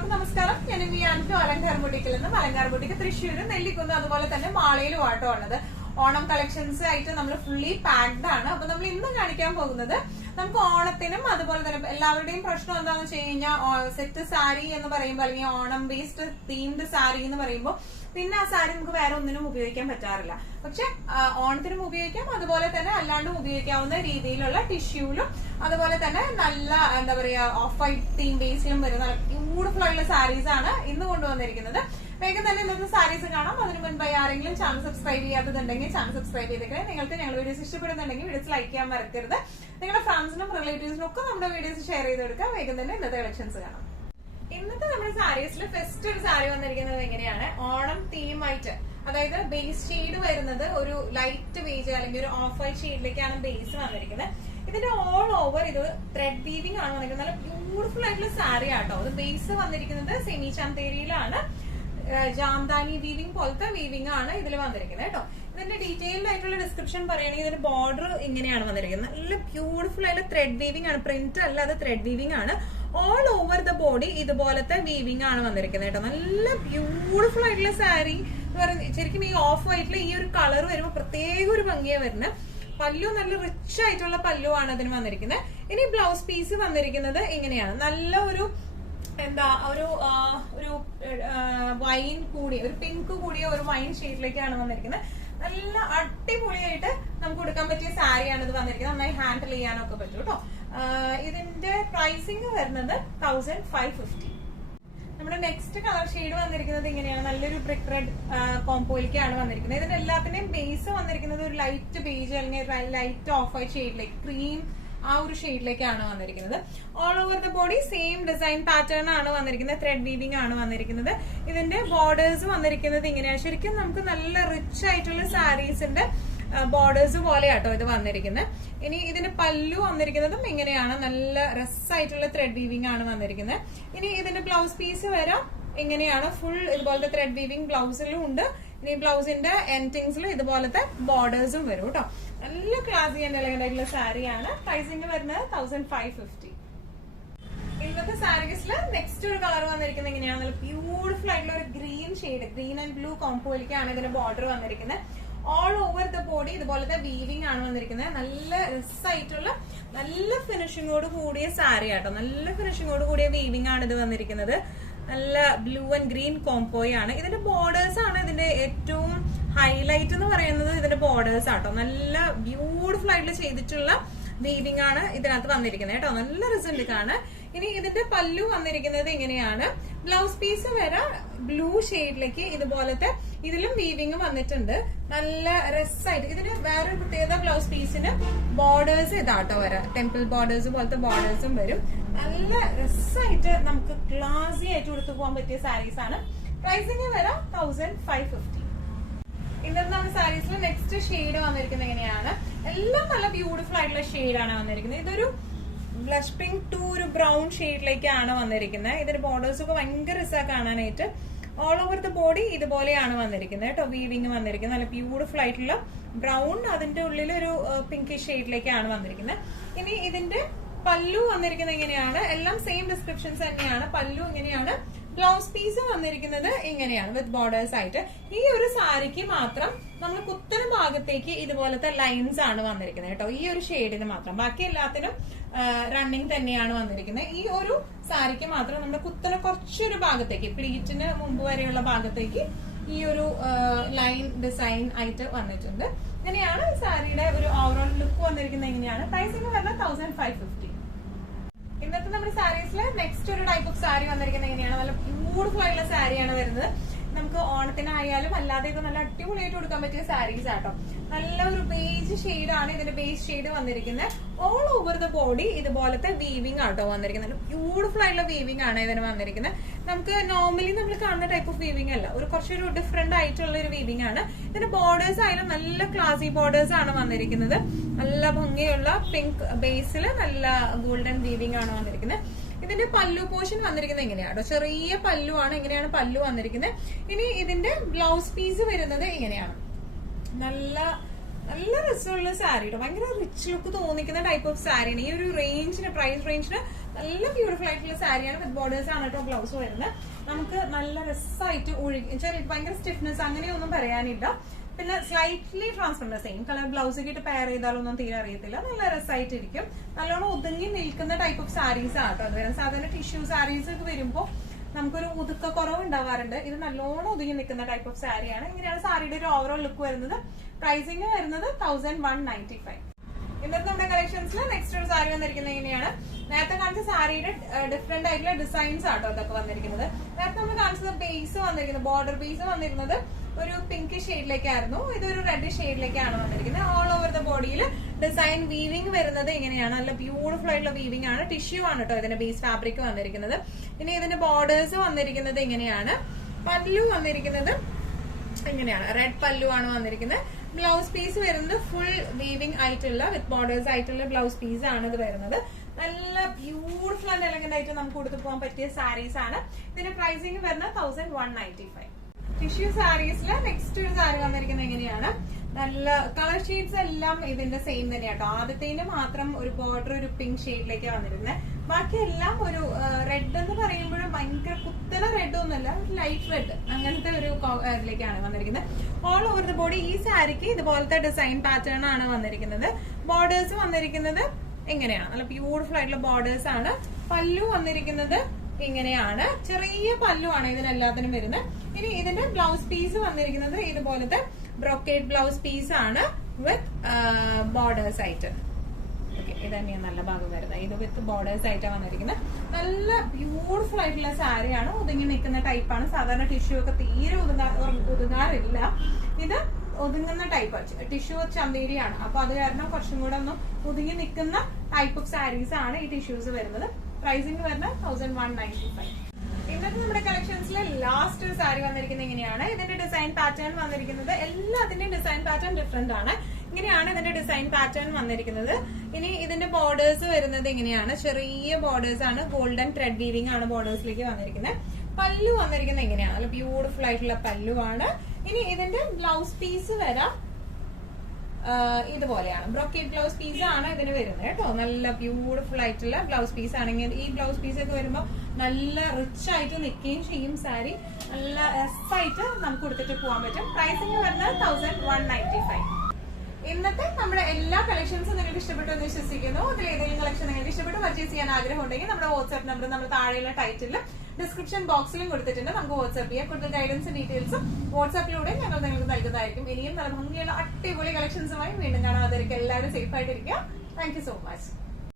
എല്ലാവർക്കും നമസ്കാരം. ഞാൻ വിയാൻറ്റു അലങ്കാർ ബുട്ടിക്കിൽ നിന്ന്. അലങ്കാർ ബുട്ടിക്ക് തൃശ്ശൂര്, നെല്ലിക്കുന്ന്, അതുപോലെ തന്നെ മാളയിലും ആട്ടോ ഉള്ളത്. ഓണം കളക്ഷൻസ് ആയിട്ട് നമ്മൾ ഫുള്ളി പാക്ഡ് ആണ്. അപ്പൊ നമ്മൾ ഇന്ന് കാണിക്കാൻ പോകുന്നത് നമുക്ക് ഓണത്തിനും അതുപോലെ തന്നെ എല്ലാവരുടെയും പ്രശ്നം എന്താണെന്ന് വെച്ച് കഴിഞ്ഞാൽ സെറ്റ് സാരി എന്ന് പറയുമ്പോൾ അല്ലെങ്കിൽ ഓണം ബേസ്ഡ് തീംഡ് സാരി എന്ന് പറയുമ്പോൾ പിന്നെ ആ സാരി നമുക്ക് വേറെ ഒന്നിനും ഉപയോഗിക്കാൻ പറ്റാറില്ല. പക്ഷെ ഓണത്തിനും ഉപയോഗിക്കാം, അതുപോലെ തന്നെ അല്ലാണ്ടും ഉപയോഗിക്കാവുന്ന രീതിയിലുള്ള ടിഷ്യൂലും അതുപോലെ തന്നെ നല്ല എന്താ പറയാ ഓഫ് വൈറ്റ് തീം ബേസിലും വരുന്ന ബ്യൂട്ടിഫുൾ ആയിട്ടുള്ള സാരീസ് ആണ് ഇന്ന് കൊണ്ടുവന്നിരിക്കുന്നത്. വേഗം തന്നെ ഇന്നത്തെ സാരീസ് കാണാം. അതിന് മുൻപായി ആരെങ്കിലും ചാനൽ സബ്സ്ക്രൈബ് ചെയ്യാത്തതുണ്ടെങ്കിൽ ചാനൽ സബ്സ്ക്രൈബ് ചെയ്തേക്കണേ. നിങ്ങൾക്ക് ഞങ്ങളുടെ വീഡിയോസ് ഇഷ്ടപ്പെടുന്നുണ്ടെങ്കിൽ വീഡിയോസ് ലൈക്ക് ചെയ്യാൻ മറക്കരുത്. നിങ്ങളുടെ ഫ്രണ്ട്സിനും റിലേറ്റീവ്സിനും ഒക്കെ നമ്മുടെ വീഡിയോസ് ഷെയർ ചെയ്ത് കൊടുക്കുക. വേഗം തന്നെ ഇന്നത്തെ കളക്ഷൻസ് കാണാം. ഇന്നത്തെ നമ്മുടെ സാരീസിൽ ഫസ്റ്റ് ഒരു സാരി വന്നിരിക്കുന്നത് എങ്ങനെയാണ്, ഓണം തീമായിട്ട്, അതായത് ബേസ് ഷെയ്ഡ് വരുന്നത് ഒരു ലൈറ്റ് ബേജ് അല്ലെങ്കിൽ ഒരു ഓഫ് വൈറ്റ് ഷെയ്ഡിലേക്കാണ് ബേസ് വന്നിരിക്കുന്നത്. ഇതിന്റെ ഓൾ ഓവർ ഇത് ത്രെഡ് വീവിംഗ് ആണ് വന്നിരിക്കുന്നത്. നല്ല ബ്യൂട്ടിഫുൾ ആയിട്ടുള്ള സാരി ആട്ടോ. ഇത് ബേസ് വന്നിരിക്കുന്നത് സെമി ചാന്തേരിയിലാണ്. ജാംദാനി വീവിംഗ് പോലത്തെ വീവിംഗ് ആണ് ഇതിൽ വന്നിരിക്കുന്നത് കേട്ടോ. ഇതിന്റെ ഡീറ്റെയിൽഡ് ആയിട്ടുള്ള ഡിസ്ക്രിപ്ഷൻ പറയുകയാണെങ്കിൽ ഇതിന്റെ ബോർഡർ ഇങ്ങനെയാണ് വന്നിരിക്കുന്നത്. നല്ല ബ്യൂട്ടിഫുൾ ആയിട്ടുള്ള ത്രെഡ് വീവിംഗ് ആണ്, പ്രിന്റ് അല്ല, അത് ത്രെഡ് വീവിംഗ് ആണ്. ഓൾ ഓവർ ദ ബോഡി ഇതുപോലത്തെ വീവിംഗ് ആണ് വന്നിരിക്കുന്നത് കേട്ടോ. നല്ല ബ്യൂട്ടിഫുൾ ആയിട്ടുള്ള സാരി എന്ന് പറയുന്നത് ശരിക്കും ഈ ഓഫ് വൈറ്റിൽ ഈ ഒരു കളർ വരുമ്പോൾ പ്രത്യേക ഒരു ഭംഗിയാണ് വരുന്നത്. പല്ലു നല്ല റിച്ച് ആയിട്ടുള്ള പല്ലു ആണ് അതിന് വന്നിരിക്കുന്നത്. ഇനി ബ്ലൗസ് പീസ് വന്നിരിക്കുന്നത് ഇങ്ങനെയാണ്. നല്ല ഒരു എന്താ ഒരു വൈൻ കൂടിയ ഒരു പിങ്ക് കൂടിയ ഒരു വൈൻ ഷെയ്ഡിലേക്കാണ് വന്നിരിക്കുന്നത്. നല്ല അടിപൊളിയായിട്ട് നമുക്ക് കൊടുക്കാൻ പറ്റിയ സാരിയാണ് ഇത് വന്നിരിക്കുന്നത്. നന്നായി ഹാൻഡിൽ ചെയ്യാനൊക്കെ പറ്റും കേട്ടോ. ഇതിന്റെ പ്രൈസിങ് വരുന്നത് 1550. നമ്മുടെ നെക്സ്റ്റ് കളർ ഷെയ്ഡ് വന്നിരിക്കുന്നത് ഇങ്ങനെയാണ്. നല്ലൊരു ബ്രിക്ക് റെഡ് കോംപോയിലേക്കാണ് വന്നിരിക്കുന്നത്. ഇതിന്റെ എല്ലാത്തിന്റെയും ബേസ് വന്നിരിക്കുന്നത് ഒരു ലൈറ്റ് ബേജ് അല്ലെങ്കിൽ ലൈറ്റ് ഓഫ് വൈറ്റ് ഷെയ്ഡിലേക്ക്, ക്രീം ആ ഒരു ഷെയ്ഡിലേക്കാണ് വന്നിരിക്കുന്നത്. All over the body same design pattern ആണ് വന്നിരിക്കുന്നത്. ത്രെഡ് വീവിംഗ് ആണ് വന്നിരിക്കുന്നത്. ഇതിന്റെ ബോർഡേഴ്സ് വന്നിരിക്കുന്നത് ഇങ്ങനെയാണ്. ശരിക്കും നമുക്ക് നല്ല റിച്ച് ആയിട്ടുള്ള സാരീസിന്റെ ബോർഡേഴ്സ് പോലെയാട്ടോ ഇത് വന്നിരിക്കുന്നത്. ഇനി ഇതിന്റെ പല്ലു വന്നിരിക്കുന്നതും ഇങ്ങനെയാണ്. നല്ല രസമായിട്ടുള്ള ത്രെഡ് വീവിംഗ് ആണ് വന്നിരിക്കുന്നത്. ഇനി ഇതിന്റെ ബ്ലൗസ് പീസ് വരാം ഇങ്ങനെയാണ്. ഫുൾ ഇതുപോലത്തെ ത്രെഡ് വീവിംഗ് ബ്ലൗസിലും ഉണ്ട്. ഇനി ബ്ലൗസിന്റെ എൻഡിങ്സിലും ഇതുപോലത്തെ ബോർഡേഴ്സും വരും കേട്ടോ. നല്ല ക്ലാസി ആൻഡ് എലഗന്റ് ആയിട്ടുള്ള സാരിയാണ്. പ്രൈസിംഗ് വരുന്നത് 1550. ഇന്നത്തെ സാരീസിൽ നെക്സ്റ്റ് ഒരു കളർ വന്നിരിക്കുന്നത് ഇങ്ങനെയാണ്. നല്ല ബ്യൂട്ടിഫുൾ ആയിട്ടുള്ള ഒരു green shade, green and blue കോംപോയിലേക്കാണ് ഇതിന്റെ ബോർഡർ വന്നിരിക്കുന്നത്. ഓൾ ഓവർ ദ ബോഡി ഇതുപോലത്തെ വീവിംഗ് ആണ് വന്നിരിക്കുന്നത്. നല്ല രസമായിട്ടുള്ള നല്ല ഫിനിഷിങ്ങോട് കൂടിയ സാരി ആട്ടോ. നല്ല ഫിനിഷിങ്ങോട് കൂടിയ വീവിംഗ് ആണ് ഇത് വന്നിരിക്കുന്നത്. നല്ല ബ്ലൂ ആൻഡ് ഗ്രീൻ കോംബോയ് ആണ്. ഇതിന്റെ ബോർഡേഴ്സ് ആണ് ഇതിന്റെ ഏറ്റവും ഹൈലൈറ്റ് എന്ന് പറയുന്നത്. ഇതിന്റെ ബോർഡേഴ്സ് ആട്ടോ. നല്ല ബ്യൂട്ടിഫുൾ ആയിട്ട് ചെയ്തിട്ടുള്ള വീവിംഗ് ആണ് ഇതിനകത്ത് വന്നിരിക്കുന്നത് കേട്ടോ. നല്ല റിസൾട്ട് കാണാൻ. ഇനി ഇതിന്റെ പല്ലു വന്നിരിക്കുന്നത് ഇങ്ങനെയാണ്. ബ്ലൗസ് പീസ് വരെ ബ്ലൂ ഷെയ്ഡിലേക്ക് ഇതുപോലത്തെ ഇതിലും വീവിംഗ് വന്നിട്ടുണ്ട്. നല്ല രസമായിട്ട്. ഇതിന് വേറൊരു പ്രത്യേകത, ബ്ലൗസ് പീസിന് ബോർഡേഴ്സ് ഇതാട്ടോ വരാം. ടെമ്പിൾ ബോർഡേഴ്സ് പോലത്തെ ബോർഡേഴ്സും വരും. നല്ല രസമായിട്ട് നമുക്ക് ക്ലാസി ആയിട്ട് കൊടുത്തു പോകാൻ പറ്റിയ സാരീസ് ആണ്. പ്രൈസിങ് വരാം 1550. ഇന്നത്തെ നമ്മുടെ സാരീസിൽ നെക്സ്റ്റ് ഷെയ്ഡ് വന്നിരിക്കുന്നത് എങ്ങനെയാണ്. എല്ലാം നല്ല ബ്യൂട്ടിഫുൾ ആയിട്ടുള്ള ഷെയ്ഡാണ് വന്നിരിക്കുന്നത്. ഇതൊരു ബ്ലഷ് പിങ്ക് ടു ഒരു ബ്രൗൺ ഷെയ്ഡിലേക്കാണ് വന്നിരിക്കുന്നത്. ഇതിന്റെ ബോർഡേഴ്സ് ഒക്കെ ഭയങ്കര രസമാണ് കാണാനായിട്ട്. ഓൾ ഓവർ ദ ബോഡി ഇതുപോലെയാണ് വന്നിരിക്കുന്നത് കേട്ടോ. വീവിംഗ് വന്നിരിക്കുന്നത് നല്ല ബ്യൂട്ടിഫുൾ ആയിട്ടുള്ള ബ്രൗൺ, അതിന്റെ ഉള്ളിൽ ഒരു പിങ്ക് ഷെയ്ഡിലേക്കാണ് വന്നിരിക്കുന്നത്. ഇനി ഇതിന്റെ പല്ലു വന്നിരിക്കുന്നത് എങ്ങനെയാണ്. എല്ലാം സെയിം ഡിസ്ക്രിപ്ഷൻസ് തന്നെയാണ്. പല്ലു ഇങ്ങനെയാണ്. ബ്ലൗസ് പീസ് വന്നിരിക്കുന്നത് ഇങ്ങനെയാണ് വിത്ത് ബോർഡേഴ്സ് ആയിട്ട്. ഈ ഒരു സാരിക്ക് മാത്രം നമ്മൾ കുത്തന ഭാഗത്തേക്ക് ഇതുപോലത്തെ ലൈൻസ് ആണ് വന്നിരിക്കുന്നത് കേട്ടോ. ഈ ഒരു ഷെയ്ഡിന് മാത്രം. ബാക്കി എല്ലാത്തിനും റണ്ണിങ് തന്നെയാണ് വന്നിരിക്കുന്നത്. ഈ ഒരു സാരിക്ക് മാത്രം നമ്മുടെ കുത്തന കുറച്ചൊരു ഭാഗത്തേക്ക്, പ്ലീറ്റിന് മുമ്പ് വരെയുള്ള ഭാഗത്തേക്ക് ഈ ഒരു ലൈൻ ഡിസൈൻ ആയിട്ട് വന്നിട്ടുണ്ട്. ഇങ്ങനെയാണ് സാരിയുടെ ഒരു ഓവറോൾ ലുക്ക് വന്നിരിക്കുന്നത്. ഇങ്ങനെയാണ്. പ്രൈസിംഗ് വരുന്നത് 1550. ഇന്നത്തെ നമ്മുടെ സാരീസിൽ നെക്സ്റ്റ് ഒരു ടൈപ്പ് ഓഫ് സാരി വന്നിരിക്കുന്നത് എങ്ങനെയാണ്. നല്ല ബ്യൂട്ടിഫുൾ ആയിട്ടുള്ള സാരിയാണ് വരുന്നത്. നമുക്ക് ഓണത്തിനായാലും അല്ലാതെ ഇത് നല്ല അടിപൊളിയായിട്ട് കൊടുക്കാൻ പറ്റിയ സാരീസ് ആട്ടോ. നല്ല ഒരു ബേജ് ഷെയ്ഡാണ് ഇതിന്റെ ബേസ് ഷെയ്ഡ് വന്നിരിക്കുന്നത്. ഓൾ ഓവർ ദ ബോഡി ഇതുപോലത്തെ വീവിംഗ് ആട്ടോ വന്നിരിക്കുന്നത്. ബ്യൂട്ടിഫുൾ ആയിട്ടുള്ള വീവിംഗ് ആണ് ഇതിന് വന്നിരിക്കുന്നത്. നമുക്ക് നോർമലി നമ്മൾ കാണുന്ന ടൈപ്പ് ഓഫ് വീവിംഗ് അല്ല, ഒരു കുറച്ചൊരു ഡിഫറെന്റ് ആയിട്ടുള്ള ഒരു വീവിംഗ് ആണ്. ഇതിന്റെ ബോർഡേഴ്സ് ആയാലും നല്ല ക്ലാസി ബോർഡേഴ്സ് ആണ് വന്നിരിക്കുന്നത്. നല്ല ഭംഗിയുള്ള പിങ്ക് ബേസിൽ നല്ല ഗോൾഡൻ വീവിംഗ് ആണ് വന്നിരിക്കുന്നത്. ഇതിന്റെ പല്ലു പോർഷൻ വന്നിരിക്കുന്നത് എങ്ങനെയാണോ, ചെറിയ പല്ലു ആണ്. ഇങ്ങനെയാണ് പല്ലു വന്നിരിക്കുന്നത്. ഇനി ഇതിന്റെ ബ്ലൗസ് പീസ് വരുന്നത് ഇങ്ങനെയാണ്. നല്ല നല്ല രസമുള്ള സാരി കേട്ടോ. ഭയങ്കര റിച്ച് ലുക്ക് തോന്നിക്കുന്ന ടൈപ്പ് ഓഫ് സാരിയാണ്. ഈ ഒരു റേഞ്ചിന്, പ്രൈസ് റേഞ്ചിന് നല്ല ബ്യൂട്ടിഫുൾ ആയിട്ടുള്ള സാരിയാണ്. വിത്ത് ബോർഡേഴ്സ് ആണ് കേട്ടോ ബ്ലൗസ് വരുന്നത്. നമുക്ക് നല്ല രസമായിട്ട് ഭയങ്കര സ്റ്റിഫ്നെസ് അങ്ങനെയൊന്നും പറയാനില്ല. പിന്നെ slightly transparent, same colour blouse ഇട്ട് പെയർ ചെയ്താലൊന്നും തീരെ അറിയത്തില്ല. നല്ല രസമായിട്ടിരിക്കും. നല്ലോണം ഒതുങ്ങി നിൽക്കുന്ന ടൈപ്പ് ഓഫ് സാരീസ് ആട്ടോ അത് വരും. സാധാരണ ടിഷ്യൂ സാരീസ് ഒക്കെ വരുമ്പോൾ നമുക്കൊരു ഒതുക്ക കുറവ് ഉണ്ടാവാറുണ്ട്. ഇത് നല്ലോണം ഒതുങ്ങി നിൽക്കുന്ന ടൈപ്പ് ഓഫ് സാരിയാണ്. ഇങ്ങനെയാണ് സാരിയുടെ ഒരു ഓവറോൾ ലുക്ക് വരുന്നത്. പ്രൈസിംഗ് വരുന്നത് 1195. ഇന്നത്തെ നമ്മുടെ കളക്ഷൻസിൽ നെക്സ്റ്റ് ഒരു സാരി വന്നിരിക്കുന്നത് ഇങ്ങനെയാണ്. നേരത്തെ കാണിച്ച സാരിയുടെ ഡിഫറെന്റ് ആയിട്ടുള്ള ഡിസൈൻസ് ആട്ടോ അതൊക്കെ വന്നിരിക്കുന്നത്. നേരത്തെ നമ്മൾ കാണിച്ചത് ബേസ് വന്നിരിക്കുന്നത്, ബോർഡർ ബേസ് വന്നിരുന്നത് ഒരു പിങ്ക് ഷെയ്ഡിലേക്കായിരുന്നു. ഇതൊരു റെഡ് ഷെയ്ഡിലേക്കാണ് വന്നിരിക്കുന്നത്. ഓൾ ഓവർ ദ ബോഡിയിൽ ഡിസൈൻ വീവിംഗ് വരുന്നത് ഇങ്ങനെയാണ്. നല്ല ബ്യൂട്ടിഫുൾ ആയിട്ടുള്ള വീവിംഗ് ആണ്. ടിഷ്യൂ ആണ് കേട്ടോ ഇതിന്റെ ബേസ് ഫാബ്രിക് വന്നിരിക്കുന്നത്. ഇനി ഇതിന്റെ ബോർഡേഴ്സ് വന്നിരിക്കുന്നത് ഇങ്ങനെയാണ്. പല്ലു വന്നിരിക്കുന്നത് ഇങ്ങനെയാണ്, റെഡ് പല്ലു ആണ് വന്നിരിക്കുന്നത്. ബ്ലൗസ് പീസ് വരുന്നത് ഫുൾ വീവിംഗ് ആയിട്ടുള്ള വിത്ത് ബോർഡേഴ്സ് ആയിട്ടുള്ള ബ്ലൗസ് പീസ് ആണ് ഇത് വരുന്നത്. നല്ല ബ്യൂട്ടിഫുൾ ആൻഡ് എലഗന്റ് ആയിട്ട് നമുക്ക് കൊടുത്തു പോകാൻ പറ്റിയ സാരീസ് ആണ്. ഇതിന്റെ പ്രൈസിംഗ് വരുന്നത് 1195. ടിഷ്യൂ സാരീസില് നെക്സ്റ്റ് ഒരു സാരി വന്നിരിക്കുന്നത് എങ്ങനെയാണ്. നല്ല കളർ ഷെയ്ഡ്സ് എല്ലാം ഇതിന്റെ സെയിം തന്നെയാട്ടോ. ആദ്യത്തേന് മാത്രം ഒരു ബോർഡർ ഒരു പിങ്ക് ഷെയ്ഡിലേക്ക് വന്നിരുന്നത്. ബാക്കി എല്ലാം ഒരു റെഡ് എന്ന് പറയുമ്പോഴും ഭയങ്കര കുത്തല റെഡ് ഒന്നുമല്ല, ഒരു ലൈറ്റ് റെഡ് അങ്ങനത്തെ ഒരു ഇതിലേക്കാണ് വന്നിരിക്കുന്നത്. ഓൾ ഓവർ ദ ബോഡി ഈ സാരിക്ക് ഇതുപോലത്തെ ഡിസൈൻ പാറ്റേൺ ആണ് വന്നിരിക്കുന്നത്. ബോർഡേഴ്സ് വന്നിരിക്കുന്നത് എങ്ങനെയാണ്, നല്ല ബ്യൂട്ടിഫുൾ ആയിട്ടുള്ള ബോർഡേഴ്സ് ആണ്. പല്ലു വന്നിരിക്കുന്നത് ഇങ്ങനെയാണ്, ചെറിയ പല്ലു ആണ് ഇതിനെല്ലാത്തിനും വരുന്നത്. ഇനി ഇതിന്റെ ബ്ലൗസ് പീസ് വന്നിരിക്കുന്നത് ഇതുപോലത്തെ ബ്രോക്കേഡ് ബ്ലൗസ് പീസ് ആണ് വിത്ത് ബോർഡേഴ്സ് ആയിട്ട്. ഓക്കെ, ഇത് തന്നെയാണ് നല്ല ഭാഗം വരുന്നത്. ഇത് വിത്ത് ബോർഡേഴ്സ് ആയിട്ടാണ് വന്നിരിക്കുന്നത്. നല്ല ബ്യൂട്ടിഫുൾ ആയിട്ടുള്ള സാരിയാണ്. ഒതുങ്ങി നിൽക്കുന്ന ടൈപ്പാണ്. സാധാരണ ടിഷ്യൂ ഒക്കെ തീരെ ഒതുങ്ങാറില്ല. ഇത് ഒതുങ്ങുന്ന ടൈപ്പ് ടിഷ്യൂ ചന്തേരിയാണ്. അപ്പൊ അത് കാരണം കുറച്ചും കൂടെ ഒന്നും ഒതുങ്ങി നിൽക്കുന്ന ടൈപ്പ് ഓഫ് സാരീസ് ആണ് ഈ ടിഷ്യൂസ് വരുന്നത്. പ്രൈസിംഗ് വരുന്നത് 1195. ഇന്നത്തെ നമ്മുടെ കളക്ഷൻസിലെ ലാസ്റ്റ് ഒരു സാരി വന്നിരിക്കുന്നത് ഇങ്ങനെയാണ്. ഇതിന്റെ ഡിസൈൻ പാറ്റേൺ വന്നിരിക്കുന്നത് എല്ലാത്തിന്റെയും ഡിസൈൻ പാറ്റേൺ ഡിഫറെന്റ് ആണ്. ഇങ്ങനെയാണ് ഇതിന്റെ ഡിസൈൻ പാറ്റേൺ വന്നിരിക്കുന്നത്. ഇനി ഇതിന്റെ ബോർഡേഴ്സ് വരുന്നത് ഇങ്ങനെയാണ്, ചെറിയ ബോർഡേഴ്സ് ആണ്. ഗോൾഡൻ ത്രെഡ് വീവിംഗ് ആണ് ബോർഡേഴ്സിലേക്ക് വന്നിരിക്കുന്നത്. പല്ലു വന്നിരിക്കുന്നത് ഇങ്ങനെയാണ്, നല്ല ബ്യൂട്ടിഫുൾ ആയിട്ടുള്ള പല്ലു ആണ്. ഇനി ഇതിന്റെ ബ്ലൗസ് പീസ് വരാം ഇതുപോലെയാണ്. ബ്രോക്കേഡ് ബ്ലൗസ് പീസ് ആണ് ഇതിന് വരുന്നത് കേട്ടോ. നല്ല ബ്യൂട്ടിഫുൾ ആയിട്ടുള്ള ബ്ലൗസ് പീസ് ആണെങ്കിൽ ഈ ബ്ലൗസ് പീസ് ഒക്കെ വരുമ്പോൾ നല്ല റിച്ച് ആയിട്ട് നിൽക്കുകയും ചെയ്യും. സാരി നല്ല രസമായിട്ട് നമുക്ക് കൊടുത്തിട്ട് പോകാൻ പറ്റും. പ്രൈസിംഗ് വരുന്നത് 1195. ഇന്നത്തെ നമ്മുടെ എല്ലാ കളക്ഷൻസും നിങ്ങൾക്ക് ഇഷ്ടപ്പെട്ടു എന്ന് വിശ്വസിക്കുന്നു. അതിൽ ഏതെങ്കിലും കളക്ഷൻ നിങ്ങൾക്ക് ഇഷ്ടപ്പെട്ടു പർച്ചേസ് ചെയ്യാൻ ആഗ്രഹം ഉണ്ടെങ്കിൽ നമ്മുടെ വാട്സ്ആപ്പ് നമ്പർ നമ്മൾ താഴെയുള്ള ടൈറ്റിലും ഡിസ്ക്രിപ്ഷൻ ബോക്സിലും കൊടുത്തിട്ടുണ്ട്. നമുക്ക് വാട്സ്ആപ്പ് ചെയ്യാം. കൂടുതൽ ഗൈഡൻസ് ഡീറ്റെയിൽസും വാട്സ്ആപ്പിലൂടെ ഞങ്ങൾ നിങ്ങൾക്ക് നൽകുന്നതായിരിക്കും. ഇനിയും നല്ല ഭംഗിയുള്ള അടിപൊളി കളക്ഷൻസുമായി വീണ്ടും കാണാം. അതായിരിക്കും എല്ലാവരും സേഫ് ആയിട്ടിരിക്കുക. Thank you so much.